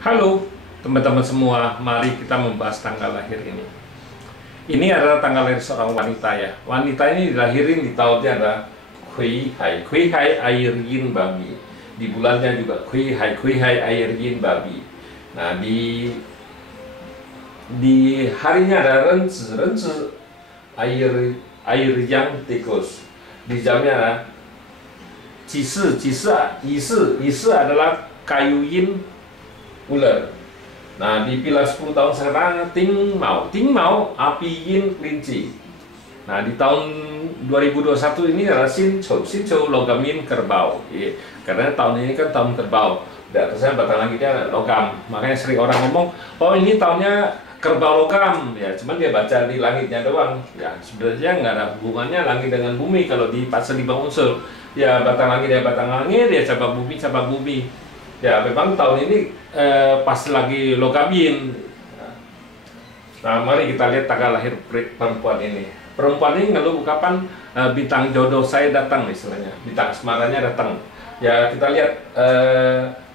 Halo teman-teman semua, mari kita membahas tanggal lahir ini. Ini adalah tanggal lahir seorang wanita ya. Wanita ini dilahirin di tahunnya adalah Kui Hai. Kui Hai air yin babi. Di bulannya juga Kui Hai. Kui Hai air yin babi. Nah di harinya ada Renzi. Renzi air yang tikus. Di jamnya ada Jisi. Isi adalah kayu yin ular. Nah, di pilar 10 tahun sekarang Ting Mau api yin kelinci. Nah, di tahun 2021 ini adalah Sin Chou logam yin kerbau. Ya, karena tahun ini kan tahun kerbau. Di atasnya batang langitnya logam. Makanya sering orang ngomong, "Oh, ini tahunnya kerbau logam." Ya, cuman dia baca di langitnya doang. Ya, sebenarnya nggak ada hubungannya langit dengan bumi kalau di fase 5 unsur. Ya, batang langit ya batang langit, ya cabang bumi. Ya, memang tahun ini pas lagi logam yin. Nah, mari kita lihat tanggal lahir perempuan ini. Perempuan ini ngeluh kapan bintang jodoh saya datang, istilahnya. Bintang asmaranya datang. Ya, kita lihat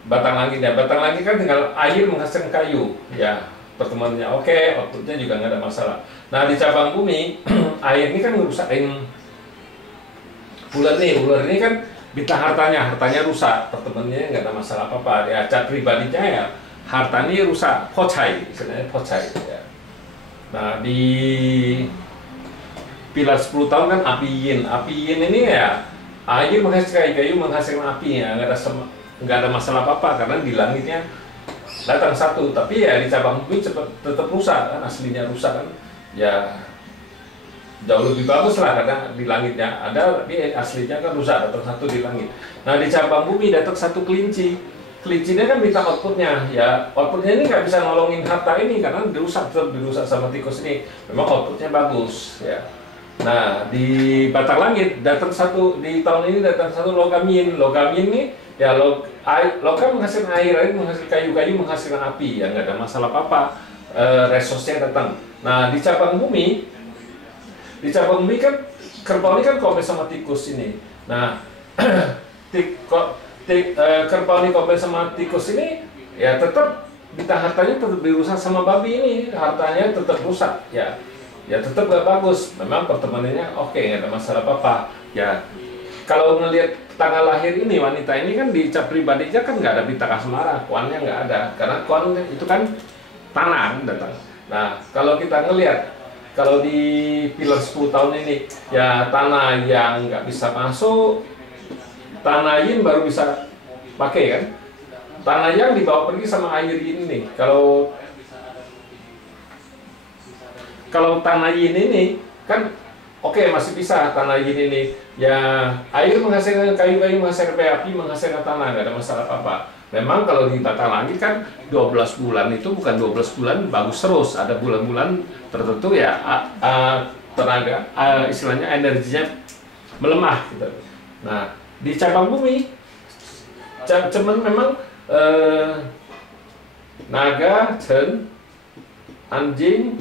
batang langitnya. Batang langit kan tinggal air menghasilkan kayu. Ya, pertemuannya oke, outputnya juga nggak ada masalah. Nah, di cabang bumi, air ini kan ngerusakin ular ini kan bintang hartanya rusak, pertemuannya nggak ada masalah apa-apa. Ya, cat pribadinya ya hartanya rusak, pocai, istilahnya pocai. Ya. Nah, di pilar 10 tahun kan api yin ini ya air menghasilkan kayu menghasilkan api, ya nggak ada masalah apa-apa karena di langitnya datang satu. Tapi ya di cabang bumi tetap rusak kan, aslinya rusak kan. Ya jauh lebih bagus lah karena di langitnya ada, tapi aslinya kan rusak, datang satu di langit. Nah, di cabang bumi datang satu kelinci. Kelincinya kan bintang outputnya, ya outputnya ini nggak bisa nolongin harta ini karena tetap dirusak sama tikus ini. Memang outputnya bagus ya. Nah, di batang langit datang satu, di tahun ini datang satu logam yin ini ya logam menghasilkan air menghasilkan kayu menghasilkan api, ya nggak ada masalah apa-apa. Resource-nya datang. Nah, di cabang bumi kan kerbau ini kan kompet sama tikus ini. Nah, kerbau ini kompet sama tikus ini ya tetap bintang hartanya tetap dirusak sama babi ini, hartanya tetap rusak ya tetap gak bagus. Memang pertemanannya oke, nggak ada masalah apa-apa ya. Kalau ngelihat tanggal lahir ini wanita ini kan di cap pribadinya kan nggak ada bintang asmara, kuannya nggak ada karena kuan itu kan tanah datang. Nah, kalau kita ngelihat kalau di pilar 10 tahun ini, ya tanah yang nggak bisa masuk, tanah yin baru bisa pakai kan. Tanah yang dibawa pergi sama air yin ini. Kalau tanah yin ini kan oke, masih bisa tanah yin ini. Ya air menghasilkan kayu menghasilkan api menghasilkan tanah, nggak ada masalah apa-apa. Memang kalau di batang langit kan 12 bulan itu bukan 12 bulan bagus terus, ada bulan-bulan tertentu ya tenaga istilahnya energinya melemah gitu. Nah, di cabang bumi cuman memang naga, chen, anjing,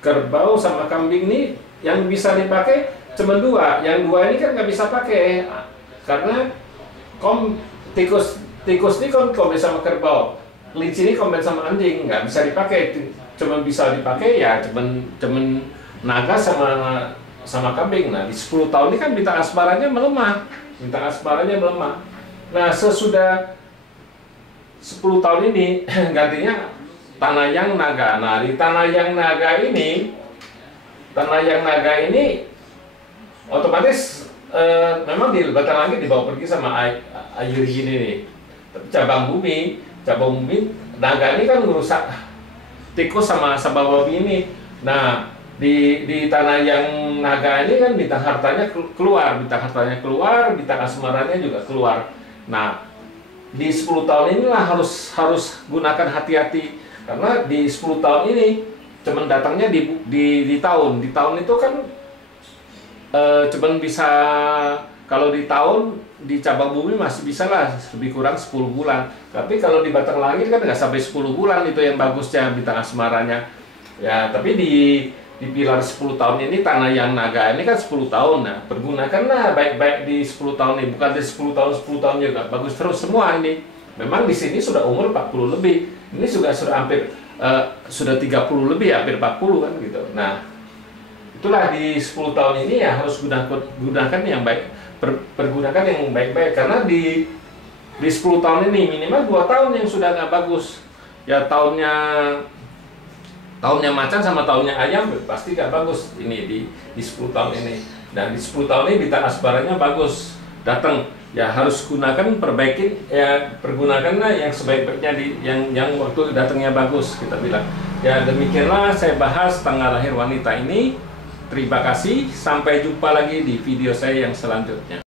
kerbau sama kambing ini yang bisa dipakai cuma dua. Yang dua ini kan nggak bisa pakai karena tikus ini kompet sama kerbau, kelinci ini kompet sama anjing, nggak bisa dipakai. Cuma bisa dipakai ya cuman naga sama kambing. Nah, di 10 tahun ini kan bintang asmaranya melemah. Nah, sesudah 10 tahun ini gantinya tanah yang naga. Nah, di tanah yang naga ini otomatis memang di batang langit dibawa pergi sama air gini nih. Tapi cabang bumi naga ini kan merusak tikus sama babi ini. Nah, di tanah yang naga ini kan bintang hartanya keluar, bintang asmaranya juga keluar. Nah, di 10 tahun inilah harus gunakan hati-hati karena di 10 tahun ini cuman datangnya di tahun. Di tahun itu kan cuman bisa, kalau di tahun di cabang bumi masih bisa lah lebih kurang 10 bulan. Tapi kalau di batang langit kan nggak sampai 10 bulan itu yang bagusnya bintang asmaranya. Ya, tapi di pilar 10 tahun ini tanah yang naga ini kan 10 tahun. Nah, pergunakanlah baik-baik di 10 tahun ini, bukan di 10 tahun juga. Bagus terus semua ini. Memang di sini sudah umur 40 lebih. Ini juga sudah hampir sudah 30 lebih, hampir 40 kan gitu. Nah, itulah di 10 tahun ini ya harus gunakan yang baik, pergunakan yang baik-baik, karena di 10 tahun ini minimal 2 tahun yang sudah nggak bagus. Ya tahunnya macan sama tahunnya ayam pasti nggak bagus ini di 10 tahun ini. Dan di 10 tahun ini bita asbaranya bagus datang, ya harus gunakan, perbaikin, ya pergunakanlah yang sebaik-baiknya yang waktu datangnya bagus, kita bilang. Ya demikianlah saya bahas tanggal lahir wanita ini. Terima kasih, sampai jumpa lagi di video saya yang selanjutnya.